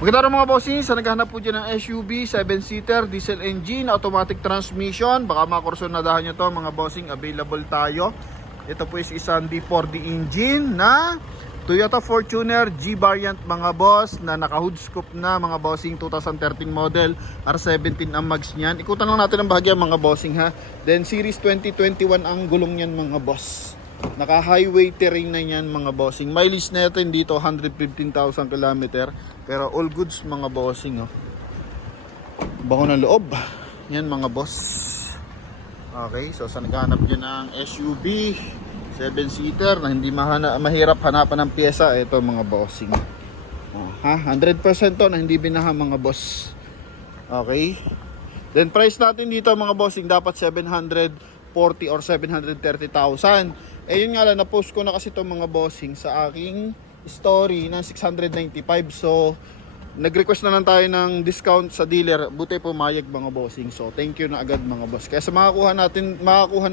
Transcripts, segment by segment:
Maganda rin mga bossing, sa naghahanap po dyan ng SUV, 7-seater, diesel engine, automatic transmission. Baka makursunadahan nyo to mga bossing, available tayo. Ito po is isang D4D engine na Toyota Fortuner G variant mga boss, na naka hood scoop na mga bossing, 2013 model, R17 ang mags niyan. Ikutan lang natin ang bahagya mga bossing ha. Then series 2021 ang gulong niyan mga boss. Naka highway terrain na yan mga bossing. Mileage natin dito 115,000 km. Pero all goods mga bossing oh. Bango ng loob. Yan mga boss. Okay, so sa naghahanap nyo ng SUV 7-seater na hindi mahirap hanapan ng pyesa, ito mga bossing. Ha, 100% to na hindi binaha mga boss. Okay. Then price natin dito mga bossing dapat 740 or 730,000. Eh yun nga lang, na-post ko na kasi itong mga bossing sa aking story ng 695. So nag-request na lang tayo ng discount sa dealer. Buti pumayag mga bossing. So thank you na agad mga boss. Kaya sa makakuha na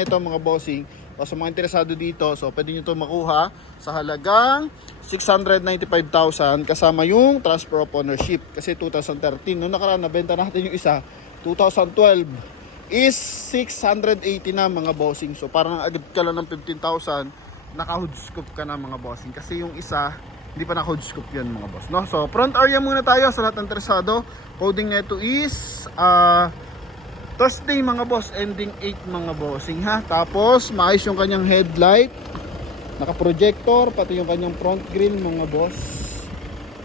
ito mga bossing, o sa mga interesado dito, so pwede nyo ito makuha sa halagang 695,000 kasama yung transfer of ownership. Kasi 2013, noong nakaraan nabenta natin yung isa, 2012 is 680 na mga bossing. So parang agad ka lang ng 15,000, naka-hood scoop ka na mga bossing. Kasi yung isa, hindi pa naka-hood scoop yan mga boss. No? So front area muna tayo sa lahat ng interesado. Coding nito is Thursday mga boss, ending 8 mga bossing ha. Tapos maayos yung kanyang headlight, naka-projector, pati yung kanyang front grille mga boss.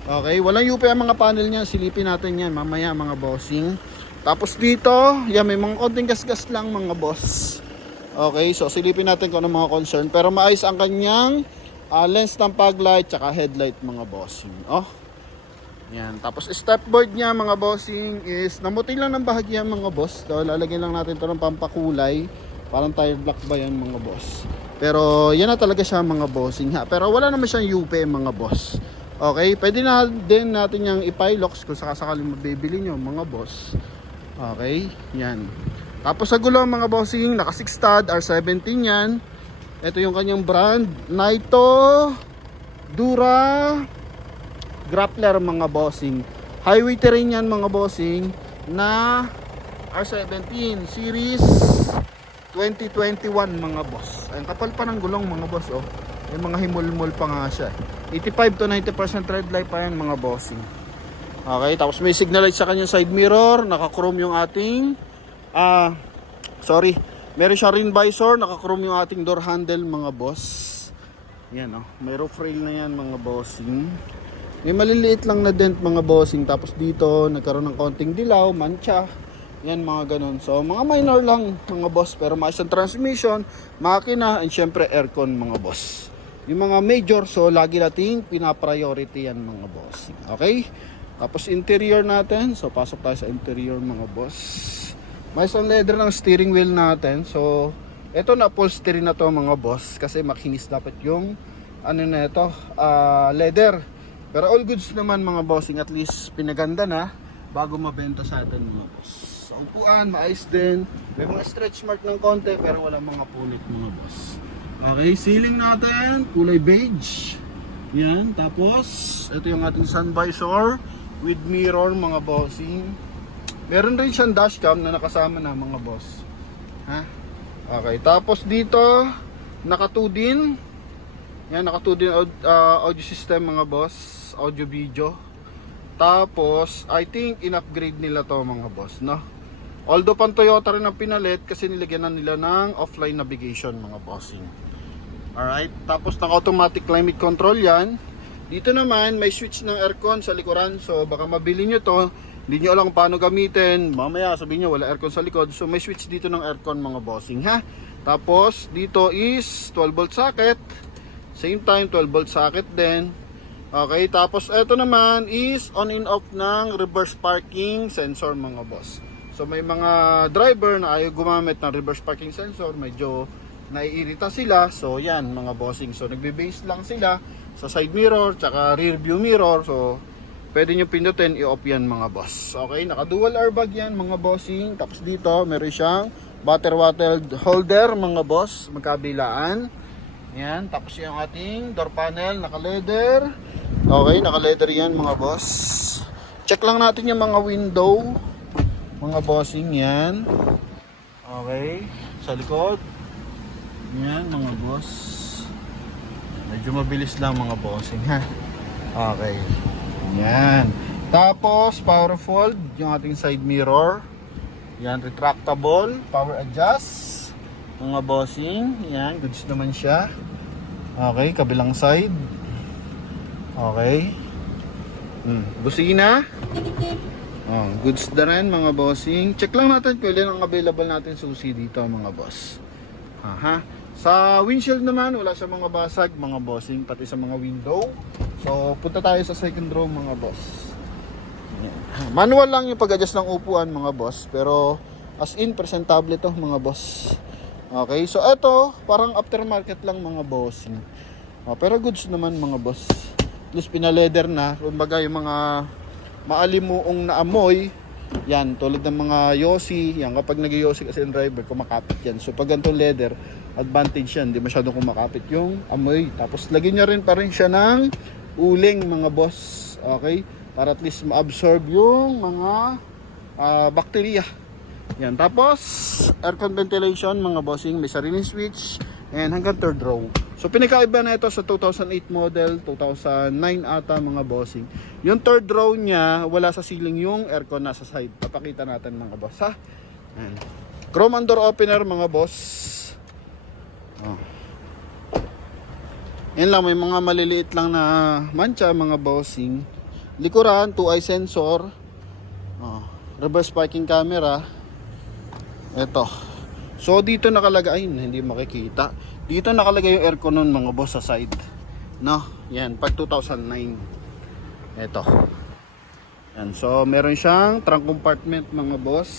Okay, walang UP ang mga panel niya, silipin natin yan mamaya mga bossing. Tapos dito, yan, may mga konting gas-gas lang mga boss. Okay, so silipin natin kung ano mga concern. Pero maayos ang kanyang lens ng fog light, tsaka headlight mga bossing. Oh, yan. Tapos stepboard niya mga bossing is namuti lang ng bahagya mga boss. So, lalagyan lang natin ito ng pampakulay. Parang tire black ba yan mga boss. Pero yan na talaga siya mga bossing ha. Pero wala naman siyang UP mga boss. Okay, pwede na din natin yung ipilocks kung sakasakaling mabibili nyo mga boss. Okay, yan. Tapos sa gulong mga bossing, naka 6 stud, R17 yan. Ito yung kanyang brand, Naito Dura Grappler mga bossing. Highway terrain yan mga bossing na R17 series 2021 mga boss. Ang kapal pa ng gulong mga boss oh. May mga himulmul pa nga siya. 85 to 90% red light pa yan mga bossing. Okay, tapos may signal light sa kanyang side mirror, naka-chrome yung ating meron siya rin visor, naka-chrome yung ating door handle mga boss. Yan oh, may roof rail na yan mga bossing. May maliliit lang na dent mga bossing. Tapos dito nagkaroon ng konting dilaw, mancha. Yan mga ganun. So mga minor lang mga boss, pero maayos ang transmission, makina, and syempre aircon mga boss. Yung mga major, so lagi nating pinapriority yan mga boss. Okay? Tapos interior natin, so pasok tayo sa interior mga boss. May isang leather ng steering wheel natin. So ito na upholstery na to mga boss, kasi makinis dapat yung ano na ito, leather. Pero all goods naman mga bossing, at least pinaganda na bago mabenta sa atin mga boss. Sa upuan, maayos din. May mga stretch mark ng konti pero walang mga punit mga boss. Okay, ceiling natin, kulay beige. Yan, tapos ito yung ating sun visor with mirror mga bossing. Meron rin siyang dashcam na nakasama na mga boss. Ha? Okay, tapos dito naka 2 din. Yan, naka 2 din audio system mga boss, audio video. Tapos I think in-upgrade nila to mga boss, no? Although pan Toyota rin ang pinalit kasi nilagyan na nila ng offline navigation mga bossing. Alright, tapos naka automatic climate control yan. Dito naman may switch ng aircon sa likuran, so baka mabili nyo to, hindi nyo alam paano gamitin, mamaya sabihin nyo wala aircon sa likod. So may switch dito ng aircon mga bossing ha. Tapos dito is 12 volt socket, same time 12 volt socket din. Okay, tapos ito naman is on and off ng reverse parking sensor mga boss. So may mga driver na ayaw gumamit ng reverse parking sensor, medyo naiirita sila. So yan mga bossing, so nagbe-base lang sila sa side mirror tsaka rear view mirror. So pwede nyo pindutin, i-off yan mga boss. Okay, naka dual airbag yan mga bossing. Tapos dito meron siyang battery water holder mga boss, magkabilaan. Yan, tapos yung ating door panel naka leather. Okay, naka leather yan mga boss. Check lang natin yung mga window. Mga bossing yan. Okay. Sa likod. Yan mga boss. Medyo mabilis lang mga bossing ha. Okay. Yan. Tapos power fold. Yung ating side mirror. Yan. Retractable. Power adjust. Mga bossing. Yan. Goods naman siya. Okay. Kabilang side. Okay. Busina. Goods na rin mga bossing. Check lang natin kung ilan ang available natin susi dito mga boss. Sa windshield naman wala sa mga basag mga bossing, pati sa mga window. So punta tayo sa second row mga boss. Manual lang yung pag-adjust ng upuan mga boss, pero as in presentable to mga boss. Okay, so ito parang aftermarket lang mga bossing. Pero goods naman mga boss. At least pinaleather na, kumbaga yung mga maalimuong na amoy, yan, tulad ng mga Yossi, yan, kapag nag-Yossi kasi yung driver, kumakapit yan. So pag ganitong leather, advantage yan, hindi masyadong kumakapit yung amoy. Tapos lagyan nyo rin pa rin siya ng uling mga boss, okay? Para at least ma-absorb yung mga bacteria. Yan, tapos aircon ventilation mga bossing, may sariling switch, and hanggang third row. So pinakaiba na ito sa 2008 model, 2009 ata mga bossing. Yung third row niya, wala sa ceiling yung aircon, nasa side. Papakita natin mga boss ha. Ayan. Chrome and door opener mga boss. Yan lang, may mga maliliit lang na mancha mga bossing. Likuran, 2-eye sensor. Reverse parking camera. Ito. So dito nakalagay, hindi makikita. Dito nakalagay yung aircon nun mga boss sa side. No, yan, pag 2009. Ito. Yan, so meron siyang trunk compartment mga boss.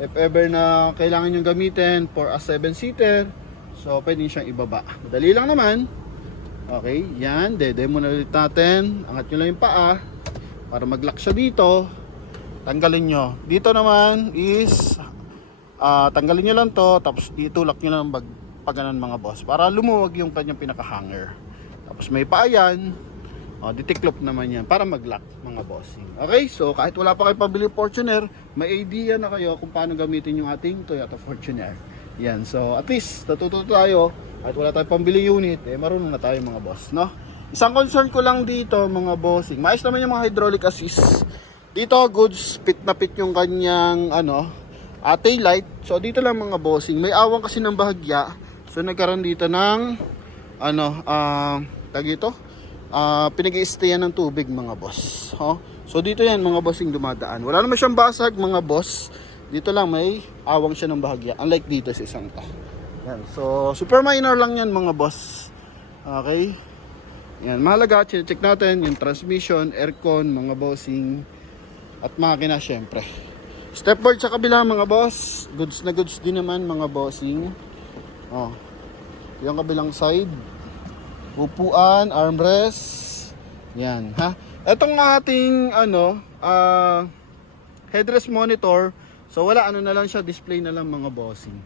If ever na kailangan yung gamitin for a 7-seater, so pwede siyang ibaba. Madali lang naman. Okay, yan, demo na ulit natin. Angat nyo lang yung paa para mag-lock siya dito. Tanggalin nyo. Dito naman is tanggalin nyo lang to, tapos itulak nyo lang paganan mga boss para lumuwag yung kanyang pinaka-hanger. Tapos may paa yan, ditiklop naman yan para mag-lock mga bossing. Okay, so kahit wala pa kayo pabili Fortuner, may idea na kayo kung paano gamitin yung ating Toyota Fortuner. Yan, so at least natututo tayo, kahit wala tayong pambili unit, marunong na tayo mga boss, no? Isang concern ko lang dito mga bossing, maayos naman yung mga hydraulic assist. Dito goods, fit na fit yung kanyang tail light. So dito lang mga bossing, may awang kasi ng bahagya. So nagkaroon dito ng pinag-i-stayan ng tubig mga boss. So dito yan mga bossing dumadaan. Wala naman siyang basag mga boss. Dito lang may awang siya ng bahagya. Unlike dito sa isang to. Yan. So super minor lang yan mga boss. Okay. Yan, mahalaga, check natin yung transmission, aircon mga bossing, at makina syempre. Stepboard sa kabila mga boss. Goods na goods din naman mga bossing. Yung kabilang side. Upuan, armrest. Yan ha. Etong ating headrest monitor. So wala, na lang siya, display na lang mga bossing.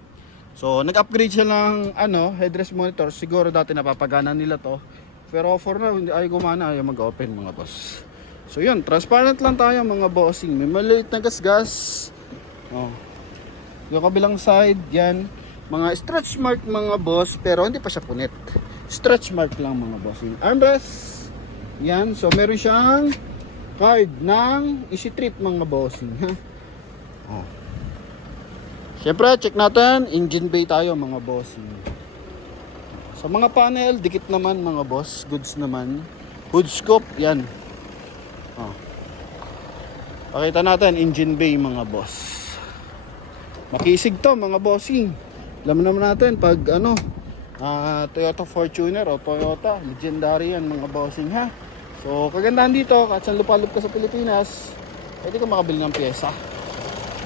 So nag-upgrade siya ng headrest monitor. Siguro dati napapagana nila to. Pero for now hindi ay gumana, ay mag-open mga boss. So yun, transparent lang tayo mga bossing. May maliit na gas-gas. Yung kabilang side, yan. Mga stretch mark mga boss, pero hindi pa siya punit. Stretch mark lang mga bossing. Armrest. Yan, so meron siyang card ng Easy Trip mga bossing. Siyempre, check natin. Engine bay tayo mga bossing. Sa mga panel, dikit naman mga boss. Goods naman. Hood scope, yan. Pakita natin engine bay mga boss. Makisig to mga bossing. Alam naman natin pag Toyota Fortuner o Toyota, legendary yan mga bossing ha. So kagandahan dito, kahit saan lupalop ka sa Pilipinas, pwede ka makabili ng pyesa.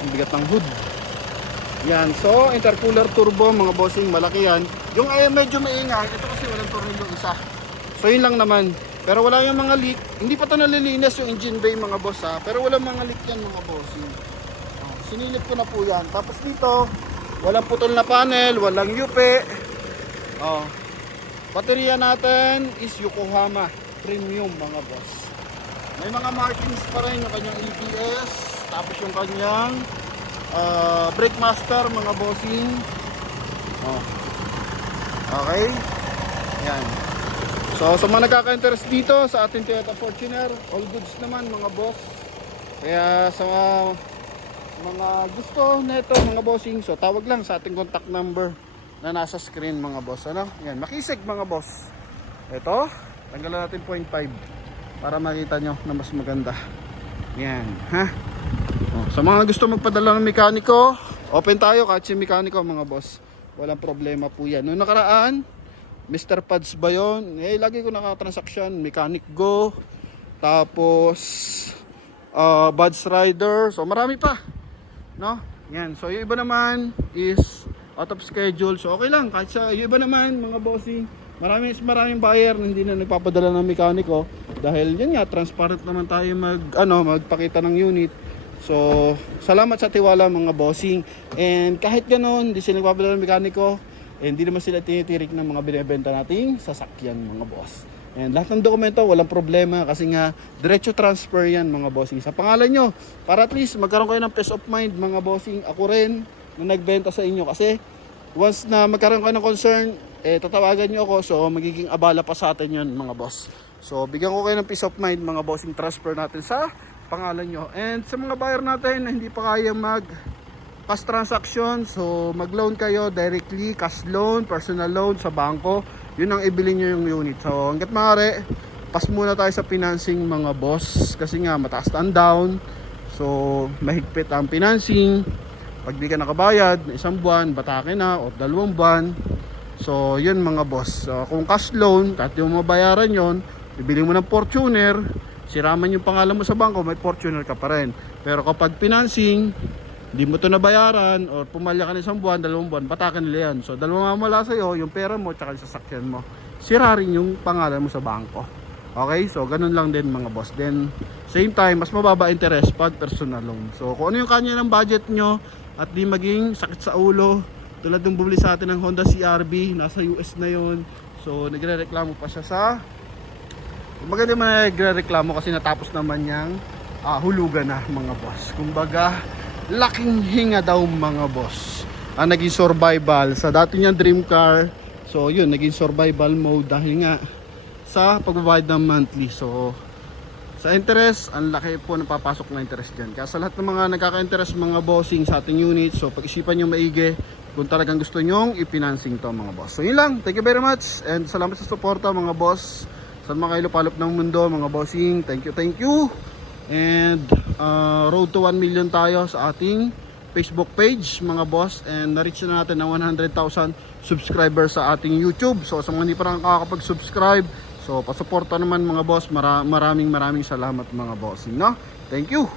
Ang bigat ng hood. Yan, so intercooler turbo mga bossing, malaki yan. Yung medyo maingay, ito kasi walang tornilyo isa. So yun lang naman. Pero wala yung mga leak. Hindi pa ito nalilinis yung engine bay mga boss ha. Pero wala mga leak yan mga bossing. Sinilip ko na po yan. Tapos dito, walang putol na panel, walang yupe. Baterya natin is Yokohama Premium mga boss. May mga markings pa rin yung kanyang ABS, tapos yung kanyang brake master mga bossing. Oh. Okay. Yan. So sa mga nagkaka-interest dito sa ating Toyota Fortuner, all goods naman mga boss. Kaya sa mga gusto nito mga bossing, so tawag lang sa ating contact number na nasa screen mga boss. Ano? Yan, makisig mga boss. Ito, tanggalan natin 0.5 para makita nyo na mas maganda. Yan, ha? Oh, sa mga gusto magpadala ng mekaniko, open tayo kahit si mekaniko mga boss. Walang problema po yan. Noong nakaraan, Mr. Pads ba yun? Eh, lagi ko nakatransaksyon, Mechanic Go, tapos Buds Rider, so marami pa. No? Yan, so yung iba naman is out of schedule, so okay lang. Kahit sa yung iba naman mga bossing, maraming buyer na hindi na nagpapadala ng mekaniko dahil yan nga transparent naman tayo magpakita ng unit. So salamat sa tiwala mga bossing, and kahit ganoon hindi sila nagpapadala ng mekaniko, hindi naman sila tinitirik ng mga binebenta nating sasakyan mga boss. And lahat ng dokumento walang problema kasi nga diretso transfer yan mga bossing sa pangalan nyo, para at least magkaroon kayo ng peace of mind mga bossing. Ako rin na nagbenta sa inyo, kasi once na magkaroon kayo ng concern, tatawagan nyo ako, so magiging abala pa sa atin yun mga boss. So bigyan ko kayo ng peace of mind mga bossing, transfer natin sa pangalan nyo. And sa mga buyer natin na hindi pa kaya mag cash transaction, so mag-loan kayo directly, cash loan, personal loan sa bangko, yun ang ibili nyo yung unit. So hanggat maaari, pass muna tayo sa financing mga boss, kasi nga mataas ang down, so mahigpit ang financing. Pag di ka nakabayad na 1 buwan, batake na, o 2 buwan. So yun mga boss, kung cash loan, kahit yung mabayaran yon, bibili mo ng Fortuner, siraman yung pangalan mo sa bangko, may Fortuner ka pa rin. Pero kapag financing, hindi mo ito nabayaran or pumalya ka na 1 buwan, 2 buwan, batakan nila yan. So dalawa mamala sa'yo, yung pera mo tsaka yung sasakyan mo, sira rin yung pangalan mo sa bangko. Okay, so ganun lang din mga boss. Then same time, mas mababa interest pag personal loan. So kung ano yung kanya ng budget nyo at di maging sakit sa ulo, tulad ng bumili sa atin ng Honda CR-V, nasa US na yon. So nagre-reklamo pa siya sa, maganda man nagre-reklamo kasi natapos naman niyang hulugan na mga boss. Kumbaga laking hinga daw mga boss ang naging survival sa dati niyang dream car. So yun, naging survival mode dahil nga sa pagbabayad ng monthly. So sa interest, ang laki po na papasok na interest dyan. Kaya sa lahat ng mga nagkaka-interest mga bossing sa ating unit, so pag-isipan nyo maigi kung talagang gusto nyong i-financing to mga boss. So yun lang, thank you very much, and salamat sa suporta mga boss sa mga ilopalop ng mundo mga bossing. Thank you. And road to 1 million tayo sa ating Facebook page mga boss, and na-reach na natin ng 100,000 subscribers sa ating YouTube. So sa mga hindi pa nakakapag-subscribe, so pasuporta naman mga boss, maraming salamat mga bossing, no? Thank you.